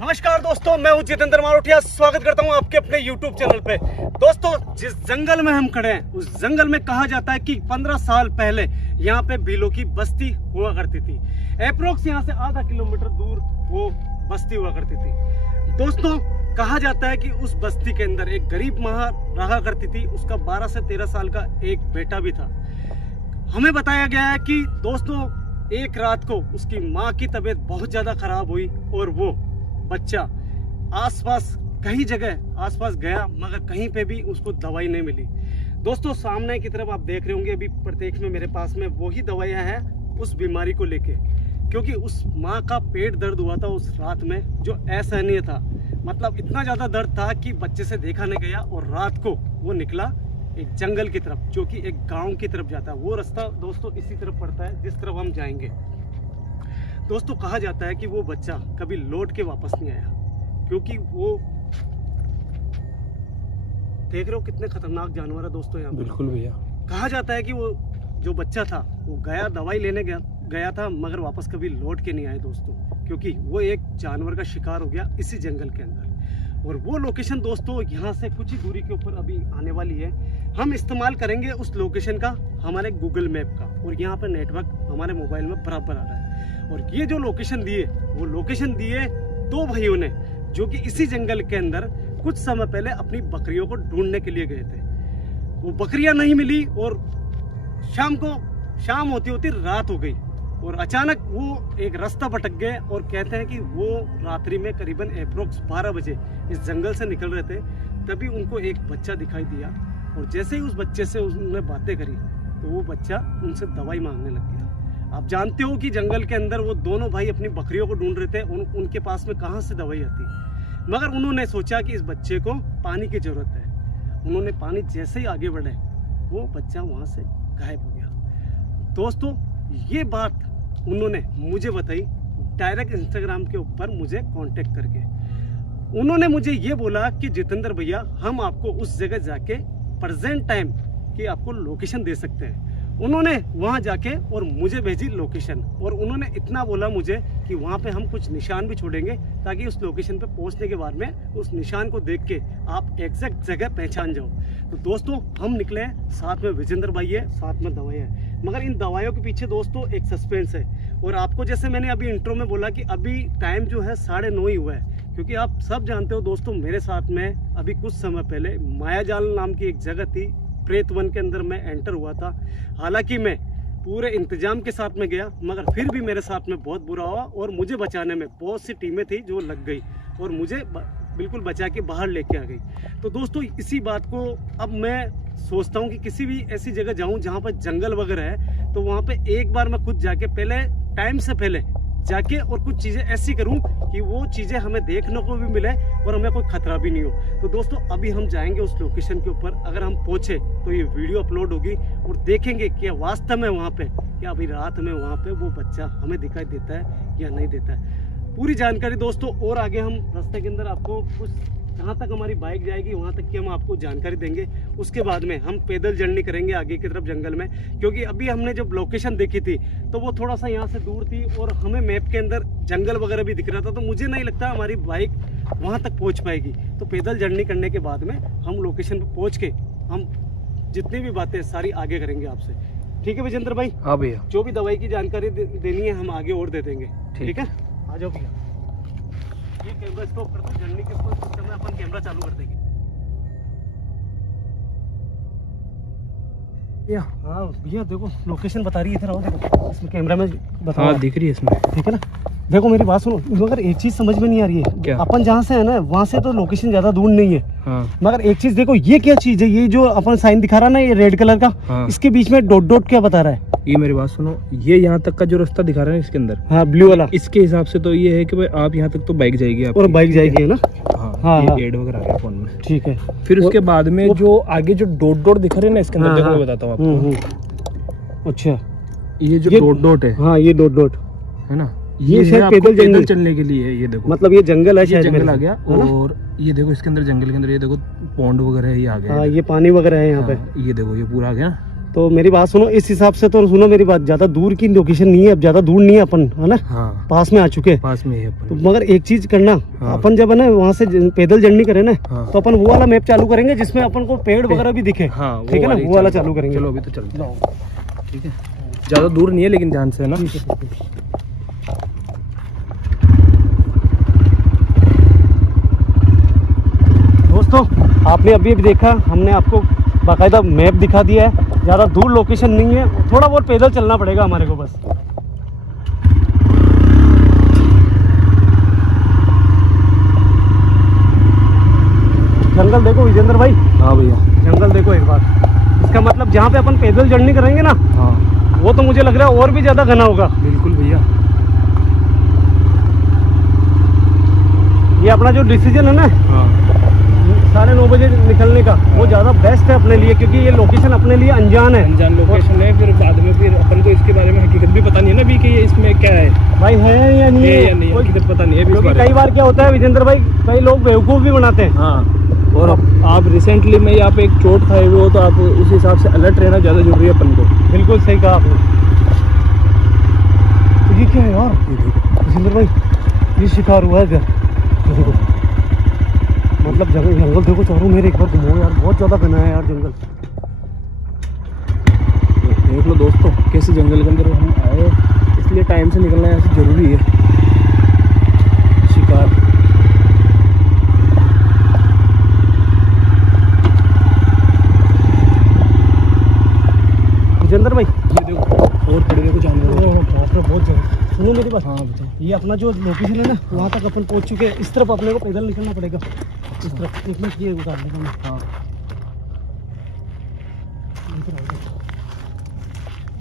नमस्कार दोस्तों, मैं हूं जितेंद्र मारोटिया। स्वागत करता हूं आपके अपने YouTube चैनल पे। दोस्तों, जिस जंगल में हम खड़े हैं उस जंगल में कहा जाता है कि 15 साल पहले यहाँ पे भीलों की बस्ती हुआ करती थी। अप्रोक्स यहाँ से आधा किलोमीटर दूर वो बस्ती हुआ करती थी। दोस्तों, कहा जाता है कि उस बस्ती के अंदर एक गरीब माँ रहा करती थी। उसका 12 से 13 साल का एक बेटा भी था। हमें बताया गया है कि दोस्तों, एक रात को उसकी माँ की तबीयत बहुत ज्यादा खराब हुई और वो बच्चा आसपास कहीं जगह आसपास गया, मगर कहीं पे भी उसको दवाई नहीं मिली। दोस्तों, सामने की तरफ आप देख रहे होंगे, अभी प्रत्येक में मेरे पास में वही दवाइयाँ हैं उस बीमारी को लेके, क्योंकि उस माँ का पेट दर्द हुआ था उस रात में जो असहनीय था। मतलब इतना ज़्यादा दर्द था कि बच्चे से देखा नहीं गया और रात को वो निकला एक जंगल की तरफ, जो कि एक गाँव की तरफ जाता है। वो रास्ता दोस्तों इसी तरफ पड़ता है जिस तरफ हम जाएंगे। दोस्तों, कहा जाता है कि वो बच्चा कभी लौट के वापस नहीं आया, क्योंकि वो देख रहे हो कितने खतरनाक जानवर है दोस्तों यहाँ पे। बिल्कुल भैया। कहा जाता है कि वो जो बच्चा था वो गया दवाई लेने गया था, मगर वापस कभी लौट के नहीं आए दोस्तों, क्योंकि वो एक जानवर का शिकार हो गया इसी जंगल के अंदर। और वो लोकेशन दोस्तों यहाँ से कुछ ही दूरी के ऊपर अभी आने वाली है। हम इस्तेमाल करेंगे उस लोकेशन का हमारे गूगल मैप का, और यहाँ पर नेटवर्क हमारे मोबाइल में बराबर आ रहा है। और ये जो लोकेशन दिए वो लोकेशन दिए दो भाइयों ने, जो कि इसी जंगल के अंदर कुछ समय पहले अपनी बकरियों को ढूंढने के लिए गए थे। वो बकरियां नहीं मिली और शाम होती होती रात हो गई और अचानक वो एक रास्ता भटक गए। और कहते हैं कि वो रात्रि में करीबन अप्रोक्स 12 बजे इस जंगल से निकल रहे थे, तभी उनको एक बच्चा दिखाई दिया। और जैसे ही उस बच्चे से उन्होंने बातें करी तो वो बच्चा उनसे दवाई मांगने लग गया। आप जानते हो कि जंगल के अंदर वो दोनों भाई अपनी बकरियों को ढूंढ रहे थे, उनके पास में कहाँ से दवाई आती। मगर उन्होंने सोचा कि इस बच्चे को पानी की जरूरत है। उन्होंने पानी जैसे ही आगे बढ़े वो बच्चा वहाँ से गायब हो गया। दोस्तों, ये बात उन्होंने मुझे बताई डायरेक्ट इंस्टाग्राम के ऊपर मुझे कांटेक्ट करके। उन्होंने मुझे ये बोला कि जितेंद्र भैया, हम आपको उस जगह जाके प्रेजेंट टाइम की आपको लोकेशन दे सकते हैं। उन्होंने वहां जाके और मुझे भेजी लोकेशन, और उन्होंने इतना बोला मुझे कि वहां पे हम कुछ निशान भी छोड़ेंगे, ताकि उस लोकेशन पे पहुंचने के बाद में उस निशान को देख के आप एग्जैक्ट जगह पहचान जाओ। तो दोस्तों, हम निकले, साथ में विजेंद्र भाई है, साथ में दवाई है। मगर इन दवाइयों के पीछे दोस्तों एक सस्पेंस है। और आपको जैसे मैंने अभी इंट्रो में बोला कि अभी टाइम जो है 9:30 ही हुआ है, क्योंकि आप सब जानते हो दोस्तों, मेरे साथ में अभी कुछ समय पहले मायाजाल नाम की एक जगह थी, प्रेत वन के अंदर मैं एंटर हुआ था। हालांकि मैं पूरे इंतजाम के साथ में गया, मगर फिर भी मेरे साथ में बहुत बुरा हुआ और मुझे बचाने में बहुत सी टीमें थी जो लग गई और मुझे बिल्कुल बचा के बाहर लेके आ गई। तो दोस्तों, इसी बात को अब मैं सोचता हूँ कि किसी भी ऐसी जगह जाऊँ जहाँ पर जंगल वगैरह है, तो वहाँ पे एक बार मैं खुद जाके पहले टाइम से पहले जाके और कुछ चीज़ें ऐसी करूं कि वो चीज़ें हमें देखने को भी मिले और हमें कोई खतरा भी नहीं हो। तो दोस्तों, अभी हम जाएंगे उस लोकेशन के ऊपर। अगर हम पहुंचे तो ये वीडियो अपलोड होगी और देखेंगे कि वास्तव में वहाँ पे या अभी रात में वहाँ पे वो बच्चा हमें दिखाई देता है या नहीं देता है। पूरी जानकारी दोस्तों, और आगे हम रास्ते के अंदर आपको कुछ जहाँ तक हमारी बाइक जाएगी वहाँ तक की हम आपको जानकारी देंगे। उसके बाद में हम पैदल जर्नी करेंगे आगे की तरफ जंगल में, क्योंकि अभी हमने जब लोकेशन देखी थी तो वो थोड़ा सा यहाँ से दूर थी और हमें मैप के अंदर जंगल वगैरह भी दिख रहा था। तो मुझे नहीं लगता हमारी बाइक वहाँ तक पहुँच पाएगी। तो पैदल जर्नी करने के बाद में हम लोकेशन पर पहुँच के हम जितनी भी बातें सारी आगे करेंगे आपसे। ठीक है विजेंद्र भाई? हाँ भैया। जो भी दवाई की जानकारी देनी है हम आगे और दे देंगे। ठीक है, आ जाओ भैया। ये कैमरा स्टॉप कर दो, जर्नी के सिस्टम में अपन कैमरा चालू कर देंगे। हाँ भैया, देखो लोकेशन बता रही है, इधर आओ, देखो इसमें कैमरा में बता। हाँ, दिख रही है इसमें, ठीक है ना। देखो मेरी बात सुनो, मगर एक चीज समझ में नहीं आ रही है। क्या? अपन जहाँ से है ना वहाँ से तो लोकेशन ज्यादा दूर नहीं है। हाँ। मगर एक चीज देखो, ये क्या चीज है? ये जो अपन साइन दिखा रहा ना, ये रेड कलर का, हाँ। इसके बीच में डॉट डॉट क्या बता रहा है? ये मेरी बात सुनो, ये यहाँ तक का जो रास्ता दिखा रहा है इसके अंदर, हाँ ब्लू वाला, इसके हिसाब से तो ये है कि भाई आप यहाँ तक तो बाइक जाएगी आपकी। और बाइक जाएगी है ना। हाँ, ये एड वगैरह आ गया फोन में। ठीक है। फिर उसके बाद में जो आगे जो डॉट डॉट दिख रहे हैं ना इसके अंदर, देखो मैं बताता हूँ आपको। अच्छा, ये जो डॉट डॉट है, हाँ ये डॉट डॉट है ना, ये शायद पैदल चलने के लिए है। ये देखो, मतलब ये जंगल है, शायद जंगल आ गया। और ये देखो इसके अंदर, जंगल के अंदर ये देखो पॉन्ड वगैरह ये आ गया। हाँ, ये पानी वगैरह है यहाँ पे। ये देखो ये पूरा आ गया। तो मेरी बात सुनो, इस हिसाब से तो सुनो मेरी बात, ज्यादा दूर की लोकेशन नहीं है, अब ज्यादा दूर नहीं है अपन, है ना, हाँ पास में आ चुके हैं। पास में है अपन। तो मगर एक चीज करना, हाँ। अपन जब है ना वहाँ से पैदल जर्नी करें ना, हाँ। तो अपन वो वाला मैप चालू करेंगे जिसमें अपन को पेड़ वगैरह भी दिखे। हाँ ठीक है ना, वो वाला चालू करेंगे। चलो अभी तो चलते हैं। ठीक है, ज्यादा दूर नहीं है लेकिन ध्यान से है ना। दोस्तों आपने अभी अभी देखा, हमने आपको बाकायदा मैप दिखा दिया है, ज़्यादा दूर लोकेशन नहीं है, थोड़ा बहुत पैदल चलना पड़ेगा हमारे को बस। जंगल देखो विजेंद्र भाई। हाँ भैया, जंगल देखो एक बार, इसका मतलब जहाँ पे अपन पैदल जर्नी करेंगे ना, हाँ वो तो मुझे लग रहा है और भी ज़्यादा घना होगा। बिल्कुल भैया। ये अपना जो डिसीजन है ना, हाँ 9:30 बजे निकलने का, वो ज़्यादा बेस्ट है अपने लिए, क्योंकि ये लोकेशन अपने लिए अनजान है। अनजान लोकेशन है, फिर बाद में फिर अपन को इसके बारे में हकीकत भी पता नहीं है ना भी कि ये इसमें क्या है भाई है या नहीं है या नहीं, हकीकत पता नहीं है भी इस क्योंकि बारे कई बार क्या होता है विजेंद्र भाई, कई लोग बेवकूफ़ भी बनाते हैं। में। हाँ, और आप रिसेंटली में आप एक चोट खाए हुए हो, तो आप उस हिसाब से अलर्ट रहना ज़्यादा जरूरी है अपन को। बिल्कुल सही कहा आपने। ये क्या है यार विजेंद्र भाई, ये शिकार हुआ है क्या? ये देखो, मतलब जंगल देखो चारों मेरे, एक बार घुमाओ यार, बहुत ज़्यादा घना है यार जंगल। देख लो दोस्तों, कैसे जंगल के अंदर हम आए, इसलिए टाइम से निकलना ऐसे जरूरी है। शिकार विजेंद्र भाई ये देखो, और बड़े देखो जानवर। बाप रे, बहुत जगह। सुनो मेरी बात, हाँ बताओ। ये अपना जो लोकेशन है ना, वहाँ तक अपन पहुँच चुके हैं। इस तरफ अपने को पैदल निकलना पड़ेगा, इस तरफ। एक मिनट ये उतार लेगा मैं। हाँ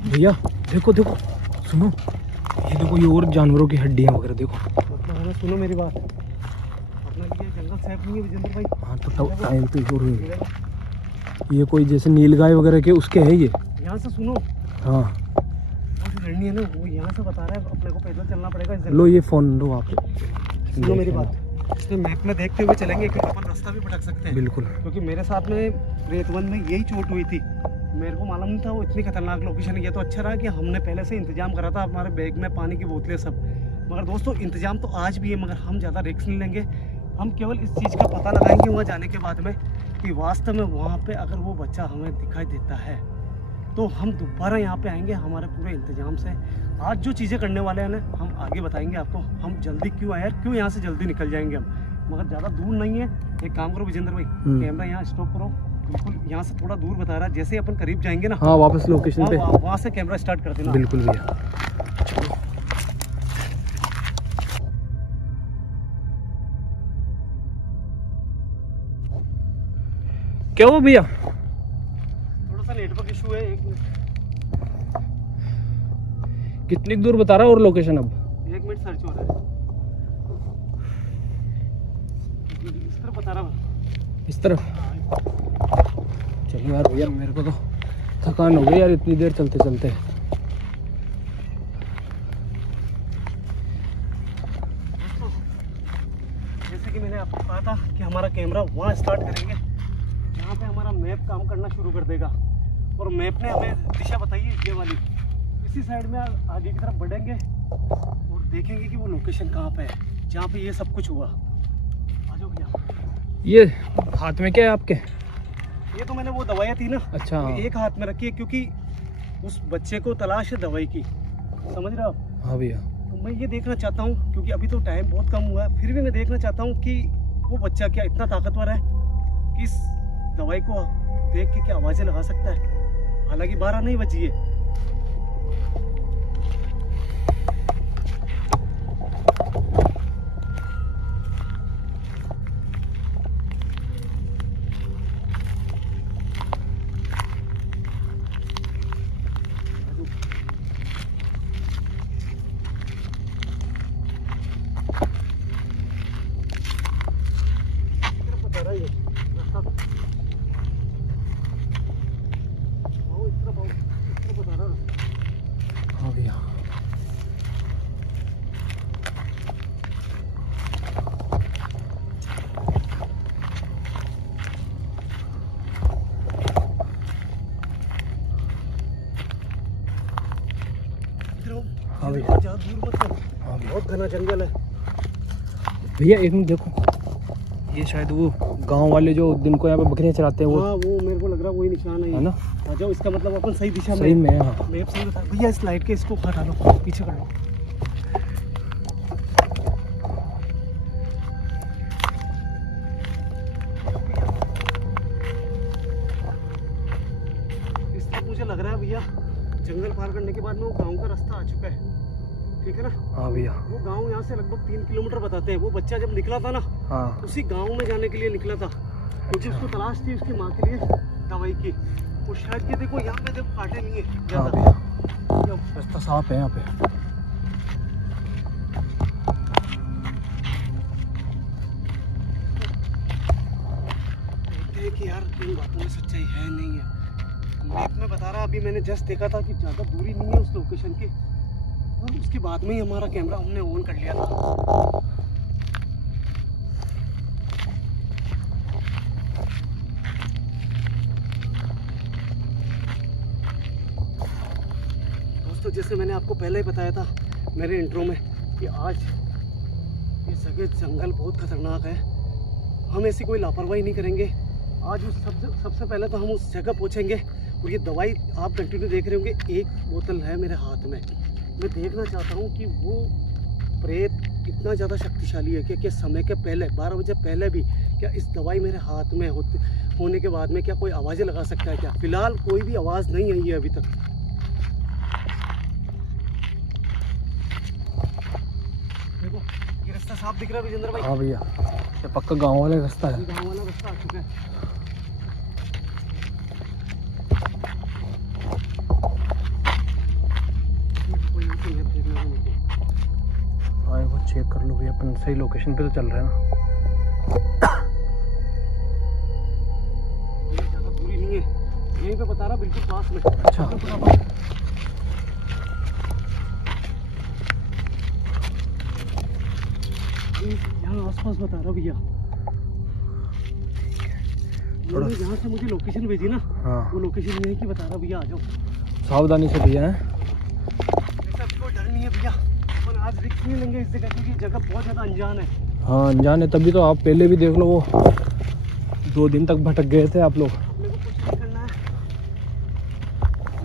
भैया, देखो देखो, सुनो, ये देखो, ये और जानवरों की हड्डियाँ वगैरह देखो। मतलब है ना, सुनो मेरी बात, अपना ये जंगल सेफ नहीं है विजेंद्र भाई। हाँ तो टाइम तो और हुई। ये कोई जैसे नीलगाय वगैरह के उसके है ये। यहाँ से सुनो, हाँ वो जो लड़नी है ना, वो यहाँ से बता रहा है अपने को पैदल चलना पड़ेगा इस जंगल लो, ये फोन लो आप। में। सुनो मेरी बात, इसमें मैप में देखते हुए चलेंगे, क्योंकि अपन रास्ता भी भटक सकते हैं। बिल्कुल। क्योंकि मेरे साथ में रेतवन में यही चोट हुई थी, मेरे को मालूम नहीं था वो इतनी खतरनाक लोकेशन है। ये तो अच्छा रहा कि हमने पहले से इंतजाम करा था, हमारे बैग में पानी की बोतलें सब। मगर दोस्तों इंतजाम तो आज भी है, मगर हम ज़्यादा रिस्क नहीं लेंगे। हम केवल इस चीज़ का पता लगाएंगे वहाँ जाने के बाद में, कि वास्तव में वहाँ पे अगर वो बच्चा हमें दिखाई देता है, तो हम दोबारा यहाँ पे आएंगे हमारे पूरे इंतजाम से। आज जो चीज़ें करने वाले हैं ना, हम आगे बताएंगे आपको। हम जल्दी क्यों आए, क्यों यहाँ से जल्दी निकल जाएंगे हम, मगर ज़्यादा दूर नहीं है। एक काम करो विजेंद्र भाई, कैमरा यहाँ स्टॉप करो, बिल्कुल यहाँ से थोड़ा दूर बता रहा है। जैसे ही अपन करीब जाएंगे ना, हाँ वापस लोकेशन पे। वहाँ से कैमरा स्टार्ट कर देना। बिल्कुल भैया। क्या हुआ भैया? थोड़ा सा नेटवर्क इशू है, एक मिनट। कितनी दूर बता रहा है और लोकेशन अब? 1 मिनट सर्च हो रहा है, इस तरफ बता रहा हूँ। इस तरफ? चलो यार भैया, मेरे को तो थकान हो गई यार इतनी देर चलते चलते। जैसे कि मैंने आपको कहा था कि हमारा कैमरा वहाँ स्टार्ट करेंगे जहाँ पे हमारा मैप काम करना शुरू कर देगा, और मैप ने हमें दिशा बताई है ये वाली। इसी साइड में आगे की तरफ बढ़ेंगे और देखेंगे कि वो लोकेशन कहाँ पे है जहाँ पे ये सब कुछ हुआ। आ जाओ भैया। ये हाथ में क्या है आपके? ये तो मैंने वो दवाइयाँ थी ना, अच्छा। वो एक हाथ में रखी है, क्योंकि उस बच्चे को तलाश है दवाई की, समझ रहे हो आप? हाँ भैया। तो मैं ये देखना चाहता हूँ, क्योंकि अभी तो टाइम बहुत कम हुआ है, फिर भी मैं देखना चाहता हूँ कि वो बच्चा क्या इतना ताकतवर है कि इस दवाई को देख के क्या आवाज़ें लगा सकता है। हालांकि 12 नहीं बजी है। हाँ भैया। घना जंगल है भैया। एक मिनट देखो, ये शायद वो गांव वाले जो दिन को यहाँ पे बकरियां चराते हैं वो। हाँ, वो मेरे को लग रहा है वही निशान है है ना? आ जाओ, इसका मतलब अपन सही दिशा सही में। हाँ मैप सही बता भैया। इस लाइट के इसको हटा लो, पीछे कर लो। इससे मुझे लग रहा है भैया जंगल पार करने के बाद में वो गांव का रास्ता आ चुका है, ठीक है ना? हाँ भैया। वो गांव यहाँ से लगभग 3 किलोमीटर बताते हैं। वो बच्चा जब निकला था ना, हाँ उसी गांव में जाने के लिए निकला था, क्योंकि उसको तलाश थी उसकी माँ के लिए दवाई की। और शायद ये देखो यहाँ पे देखो कांटे नहीं है हाँ ज्यादा। भैया, रास्ता साफ है यहाँ पे। कहते हैं कि यार इन बातों में सच्चाई है नहीं है। मैप में बता रहा, अभी मैंने जस्ट देखा था कि ज़्यादा दूरी नहीं है उस लोकेशन की, और उसके बाद में ही हमारा कैमरा हमने ऑन कर लिया था। दोस्तों, जैसे मैंने आपको पहले ही बताया था मेरे इंट्रो में कि आज ये जगह जंगल बहुत खतरनाक है। हम ऐसी कोई लापरवाही नहीं करेंगे। आज उस सबसे पहले तो हम उस जगह पहुंचेंगे। और ये दवाई आप कंटिन्यू देख रहे होंगे, एक बोतल है मेरे हाथ में। मैं देखना चाहता हूँ कि वो प्रेत इतना ज़्यादा शक्तिशाली है कि समय के पहले 12 बजे पहले भी क्या इस दवाई मेरे हाथ में होने के बाद में क्या कोई आवाज़ें लगा सकता है क्या? फिलहाल कोई भी आवाज़ नहीं आई है अभी तक। देखो ये रास्ता साफ दिख रहा है विजेंद्र भाई। हाँ भैया, ये पक्का गांव वाला रास्ता है। गाँव वाला रास्ता आ चुका है। हाँ, वो चेक कर लो भैया, अपन सही लोकेशन पे तो चल रहे हैं ना। ज़्यादा दूरी नहीं है, यहीं पे बता रहा बिल्कुल पास में। अच्छा, यहाँ आसपास बता रहा भैया। मैंने जहाँ से मुझे लोकेशन भेजी ना, हाँ वो लोकेशन यहीं की बता रहा भैया। आ जाओ सावधानी से भैया। हैं ऐसा कोई डर नहीं है भैया। अपन आज रिस्क नहीं लेंगे इस जगह, क्योंकि जगह बहुत ज़्यादा अनजान है। हाँ अनजान है, तभी तो आप पहले भी देख लो वो 2 दिन तक भटक गए थे आप लोग। अपने को कुछ नहीं करना है,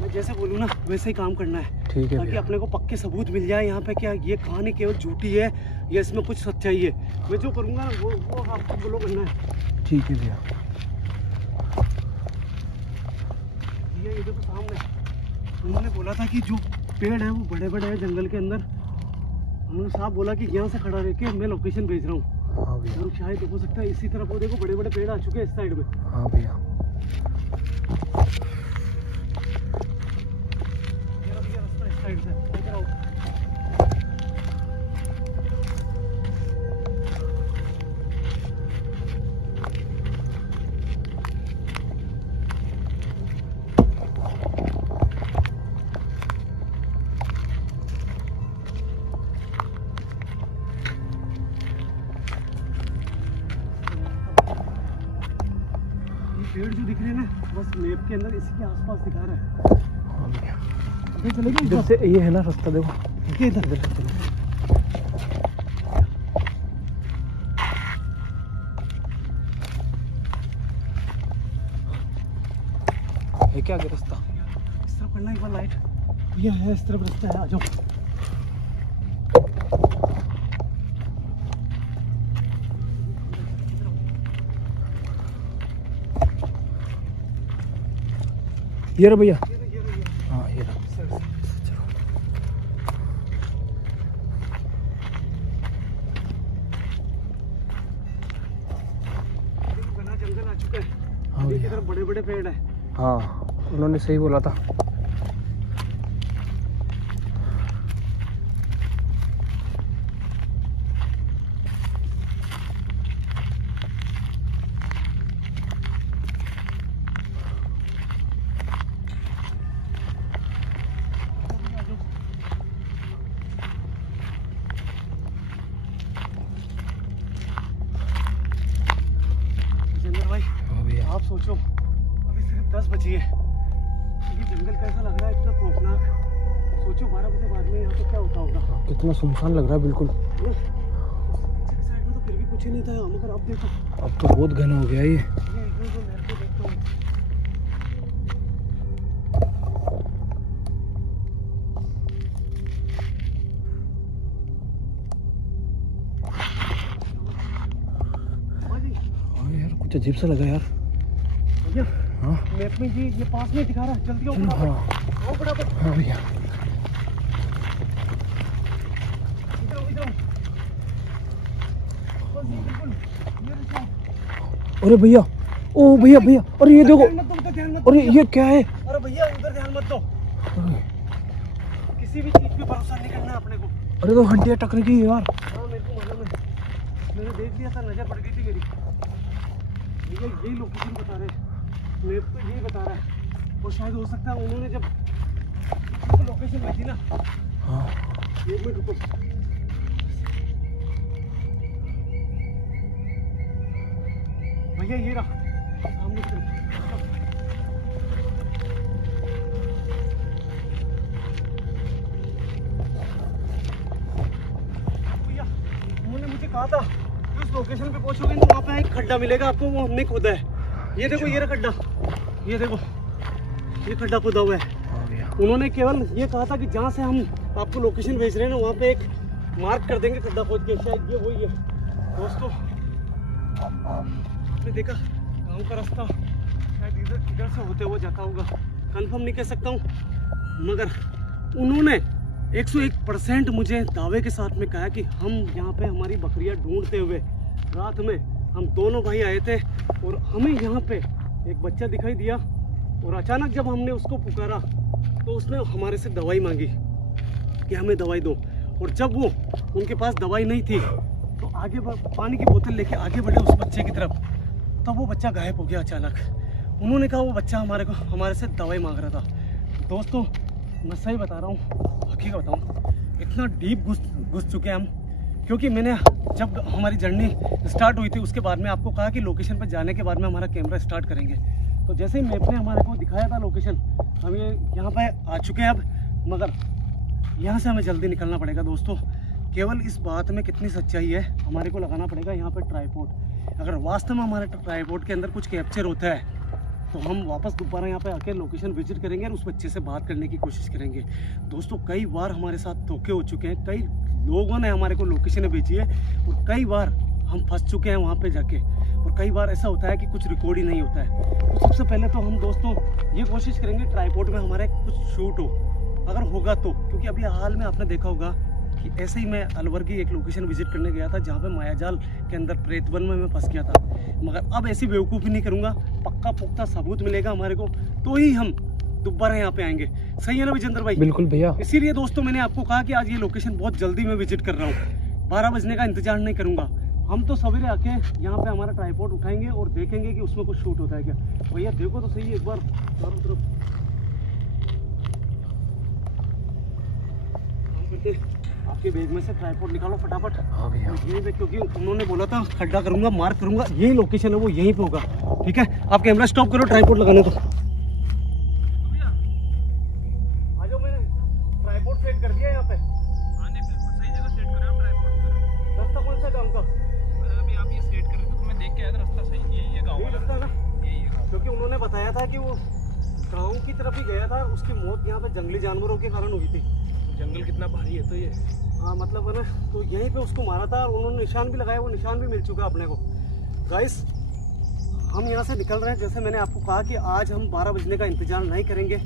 मैं जैसे बोलूँ ना वैसे ही काम करना है, ठीक है ताकि भैया। अपने को पक्के सबूत मिल जाए यहाँ पे क्या ये कहानी केवल झूठी है या इसमें कुछ सच्चाई है। मैं जो करूँगा ना वो आपको फॉलो करना है। ठीक है भैया। ये देखो सामने उन्होंने बोला था कि जो पेड़ है वो बड़े बड़े हैं जंगल के अंदर। उन्होंने साफ बोला कि यहाँ से खड़ा रह के मैं लोकेशन भेज रहा हूँ। हाँ भैया। और शायद हो सकता है इसी तरफ वो देखो बड़े बड़े पेड़ आ चुके हैं इस साइड में। हाँ भैया। ये रहा भैया रास्ता इस साइड से, इधर आओ। पेड़ जो दिख रहे हैं ना, बस मैप के अंदर इसी के आसपास दिखा रहा है। हाँ भैया, अभी चलेंगे इधर से ये है ना रास्ता, देखो देखिए इधर। इधर से चलो। ये क्या आगे रास्ता? इस तरफ करना एक बार लाइट। ये है इस तरफ रास्ता है, आ जाओ। ये रहा भैया। ये रहा। हाँ ये रहा। चलो देखो घना जंगल आ चुका है। हाँ आगे की भैया। तरफ बड़े बड़े पेड़ है। हाँ उन्होंने सही बोला था। जितेंद्र भाई, हाँ भैया। आप सोचो अभी सिर्फ 10 बजी है, ये जंगल कैसा लग रहा है, इतना खौफनाक। सोचो 12 बजे बाद में यहाँ पे क्या होता होगा। कितना सुनसान लग रहा है बिल्कुल। साइड में तो फिर भी कुछ ही नहीं था, मगर अब देखो अब तो बहुत घना हो गया ये। जो मैप पे देखता हूँ। हाँ यार कुछ अजीब सा लगा यार। भैया हाँ मैप में ये पास में दिखा रहा है, जल्दी आओ फटाफट। हाँ आओ फटाफट, हाँ भैया। इधर आओ, इधर आओ। बस ये बिल्कुल, ये देखो। अरे भैया, ओ भैया भैया, अरे ये देखो, ध्यान मत दो, उधर ध्यान मत दो। अरे ये क्या है? अरे भैया उधर ध्यान मत दो, किसी भी चीज पे भरोसा नहीं करना है अपने को। अरे तो हड्डियाँ टकरी गई यार। हाँ मेरे को मालूम है, मैंने देख लिया था, नजर पड़ गई थी मेरी। भैया यही लोकेशन बता रहे हैं, मेरे तो यही बता रहा है। और शायद हो सकता है उन्होंने जब लोकेशन भेजी ना। हाँ 1 मिनट रुको। भैया ये रहा सामने की तरफ। भैया उन्होंने मुझे कहा था कि उस लोकेशन पे पहुंचोगे तो वहाँ पे एक खड्डा मिलेगा आपको, वो हमने खोदा है। ये देखो ये रहा खड्डा, ये देखो ये खड्डा खोदा हुआ है। हाँ भैया। उन्होंने केवल ये कहा था कि जहाँ से हम आपको लोकेशन भेज रहे हैं ना वहाँ पे एक मार्क कर देंगे खड्डा खोद के, शायद ये वही है। दोस्तों आपने देखा गांव का रास्ता शायद इधर से होते हुए जाता होगा, कंफर्म नहीं कह सकता हूँ, मगर उन्होंने 101% मुझे दावे के साथ में कहा कि हम यहाँ पे हमारी बकरियाँ ढूंढते हुए रात में हम दोनों भाई आए थे और हमें यहाँ पे एक बच्चा दिखाई दिया। और अचानक जब हमने उसको पुकारा तो उसने हमारे से दवाई मांगी कि हमें दवाई दो। और जब वो उनके पास दवाई नहीं थी तो आगे पानी की बोतल लेके आगे बढ़े उस बच्चे की तरफ, तब वो बच्चा गायब हो गया अचानक। उन्होंने कहा वो बच्चा हमारे से दवाई मांग रहा था। दोस्तों मैं सही बता रहा हूँ, हकीकत बताऊँ, इतना डीप घुस चुके हैं हम, क्योंकि मैंने जब हमारी जर्नी स्टार्ट हुई थी उसके बाद में आपको कहा कि लोकेशन पर जाने के बाद में हमारा कैमरा स्टार्ट करेंगे। तो जैसे ही मैप ने हमारे को दिखाया था लोकेशन, हम ये यहाँ पे आ चुके हैं अब, मगर यहाँ से हमें जल्दी निकलना पड़ेगा। दोस्तों केवल इस बात में कितनी सच्चाई है, हमारे को लगाना पड़ेगा यहाँ पे ट्राइपॉड। अगर वास्तव में हमारे ट्राइपॉड के अंदर कुछ कैप्चर होता है तो हम वापस दोबारा यहाँ पे आके लोकेशन विजिट करेंगे और उस बच्चे से बात करने की कोशिश करेंगे। दोस्तों कई बार हमारे साथ धोखे हो चुके हैं, कई लोगों ने हमारे को लोकेशन भेजी है और कई बार हम फंस चुके हैं वहाँ पे जाके, और कई बार ऐसा होता है कि कुछ रिकॉर्ड ही नहीं होता है। तो सबसे पहले तो हम दोस्तों ये कोशिश करेंगे ट्राइपॉड में हमारे कुछ शूट हो, अगर होगा तो, क्योंकि अभी हाल में आपने देखा होगा कि ऐसे ही मैं अलवर की एक लोकेशन विजिट करने गया था जहाँ पे मायाजाल के अंदर प्रेतवन में मैं फंस गया था, मगर अब ऐसी बेवकूफ़ी नहीं करूँगा। पक्का पुख्ता सबूत मिलेगा हमारे को तो ही हम दोबारा यहाँ पे आएंगे। सही है ना विजेंद्र भाई? बिल्कुल भैया। इसीलिए दोस्तों मैंने आपको कहा कि आज ये लोकेशन बहुत जल्दी मैं विजिट कर रहा हूँ, 12 बजने का इंतजार नहीं करूँगा। हम तो सवेरे आके यहाँ पे हमारा ट्राइपॉड उठाएंगे और देखेंगे कि उसमें कुछ शूट होता है क्या। भैया देखो तो सही एक बार चारों तरफ। आपके बैग में से ट्राइपॉड निकालो फटाफट। हाँ भैया। यहीं पे, क्योंकि उन्होंने बोला था खड्डा करूंगा, मार्क करूंगा, यही लोकेशन है, वो यहीं पे होगा। ठीक है, आप कैमरा स्टॉप करो, ट्राइपॉड लगाने दो। आ जाओ, मैंने ट्राइपॉड सेट कर दिया यहाँ पे। हाँ नहीं बिल्कुल सही जगह सेट कर रहे हो ट्राइपॉड। रास्ता कौन सा गाँव का? अभी आप ये सेट कर रहे थे तो मैं देख के आया था, रास्ता सही यही है गाँव यही वाला। रास्ता ना, यही है। क्योंकि उन्होंने बताया था कि वो गाँव की तरफ ही गया था, उसकी मौत यहाँ पे जंगली जानवरों के कारण हुई थी। जंगल कितना भारी है तो ये। हाँ मतलब है ना, तो यहीं पे उसको मारा था और उन्होंने निशान भी लगाया, वो निशान भी मिल चुका अपने को। गाइस हम यहाँ से निकल रहे हैं, जैसे मैंने आपको कहा कि आज हम 12 बजने का इंतजार नहीं करेंगे।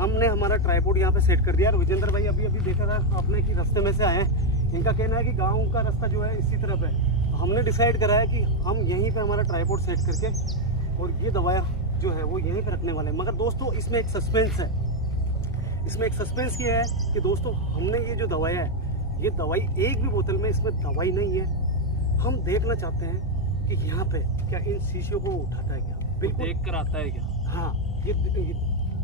हमने हमारा ट्राइपॉड यहाँ पे सेट कर दिया। और विजेंद्र भाई अभी देखा था आपने कि रास्ते में से आए हैं, इनका कहना है कि गाँव का रास्ता जो है इसी तरफ है। तो हमने डिसाइड करा है कि हम यहीं पर हमारा ट्राइपॉड सेट करके और ये दवाइयाँ जो है वो यहीं पर रखने वाले हैं। मगर दोस्तों इसमें एक सस्पेंस है, इसमें एक सस्पेंस ये है कि दोस्तों हमने ये जो दवाइयाँ है, ये दवाई एक भी बोतल में इसमें दवाई नहीं है। हम देखना चाहते हैं कि यहाँ पे क्या इन शीशियों को उठाता है क्या, बिल्कुल देख कर आता है क्या? हाँ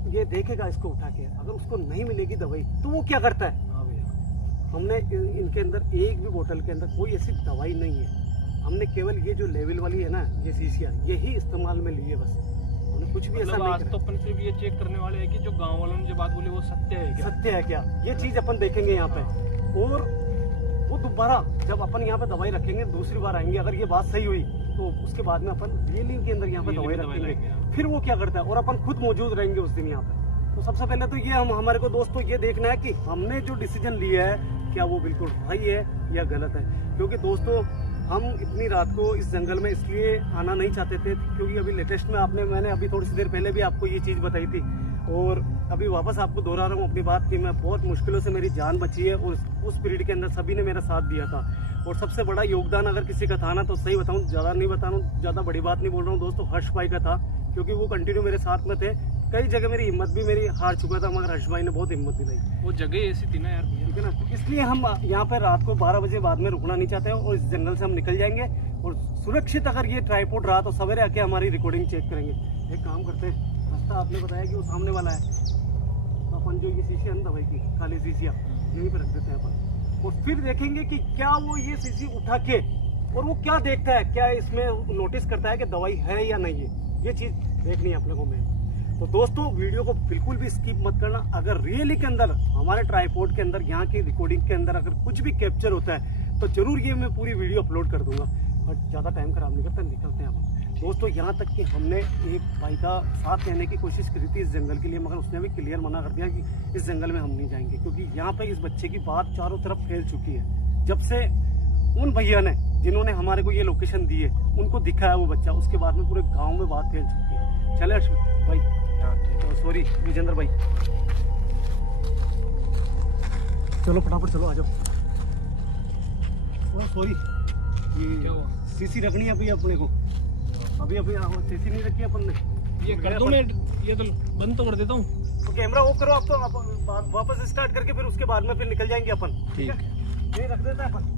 ये देखेगा इसको उठा के, अगर उसको नहीं मिलेगी दवाई तो वो क्या करता है। हाँ भैया। हमने इनके अंदर एक भी बोतल के अंदर कोई ऐसी दवाई नहीं है, हमने केवल ये जो लेवल वाली है ना ये शीशियाँ, यही इस्तेमाल में ली है बस। हमने कुछ भी ऐसा मतलब नहीं आज तो करें। अपन सिर्फ ये चेक करने वाले हैं कि जो गांव वालों ने जो बात बोली वो सत्य है क्या। सत्य है क्या, ये चीज अपन देखेंगे यहाँ पे। और वो दोबारा जब अपन यहाँ पे दवाई रखेंगे, दूसरी बार आएंगे, अगर ये बात सही हुई तो उसके बाद में अपन रियलिंग के अंदर यहाँ पे Really दवाई में दवाई रखेंगे। रखेंगे। फिर वो क्या करता है, और अपन खुद मौजूद रहेंगे उस दिन यहाँ पे। तो सबसे पहले तो ये हमारे को दोस्तों ये देखना है कि हमने जो डिसीजन लिया है क्या वो बिल्कुल सही है या गलत है। क्योंकि दोस्तों हम इतनी रात को इस जंगल में इसलिए आना नहीं चाहते थे क्योंकि अभी लेटेस्ट में मैंने अभी थोड़ी सी देर पहले भी आपको ये चीज़ बताई थी, और अभी वापस आपको दोहरा रहा हूँ अपनी बात कि मैं बहुत मुश्किलों से मेरी जान बची है, और उस पीरियड के अंदर सभी ने मेरा साथ दिया था। और सबसे बड़ा योगदान अगर किसी का था ना, तो सही बताऊँ, ज़्यादा नहीं बता रहा हूँ, ज़्यादा बड़ी बात नहीं बोल रहा हूँ दोस्तों, हर्ष भाई का था। क्योंकि वो कंटिन्यू मेरे साथ में थे। कई जगह मेरी हिम्मत भी मेरी हार चुका था, मगर हर्ष भाई ने बहुत हिम्मत दिलाई। वो जगह ऐसी थी ना यार भैया। ठीक है ना, इसलिए हम यहाँ पे रात को 12 बजे बाद में रुकना नहीं चाहते हैं, और इस जंगल से हम निकल जाएंगे। और सुरक्षित अगर ये ट्राइपॉड रहा तो सवेरे आके हमारी रिकॉर्डिंग चेक करेंगे। एक काम करते हैं, रास्ता आपने बताया कि वो सामने वाला है, तो अपन जो ये शीशी है ना दवाई की, खाली शीशियाँ यहीं पे रख देते हैं अपन, और फिर देखेंगे कि क्या वो ये शीशी उठा के, और वो क्या देखता है, क्या इसमें नोटिस करता है कि दवाई है या नहीं है। ये चीज़ देखनी है अपने को मेन। तो दोस्तों वीडियो को बिल्कुल भी स्किप मत करना। अगर रियली के अंदर हमारे ट्राइपॉड के अंदर यहाँ की रिकॉर्डिंग के अंदर अगर कुछ भी कैप्चर होता है तो जरूर ये मैं पूरी वीडियो अपलोड कर दूंगा। और ज़्यादा टाइम खराब नहीं करते, निकलते हैं हम दोस्तों। यहाँ तक कि हमने एक भाई का साथ लेने की कोशिश करी थी इस जंगल के लिए, मगर उसने भी क्लियर मना कर दिया कि इस जंगल में हम नहीं जाएंगे, क्योंकि यहाँ पे इस बच्चे की बात चारों तरफ फैल चुकी है। जब से उन भैया ने जिन्होंने हमारे को ये लोकेशन दी है उनको दिखा है वो बच्चा, उसके बाद में पूरे गाँव में बात फैल चुकी है। चले हर्ष भाई, सॉरी विजेंद्र भाई, चलो फटाफट चलो, आ जाओ। सॉरी, क्या ये हुआ? सीसी रखनी है अभी अपने को, अभी सीसी नहीं रखी अपन ने। ये कर दूं मैं, ये तो बंद तो कर देता हूँ। तो कैमरा ऑफ करो आप, तो वापस स्टार्ट करके फिर उसके बाद में फिर निकल जाएंगे अपन। ठीक है, ये रख देता है अपन।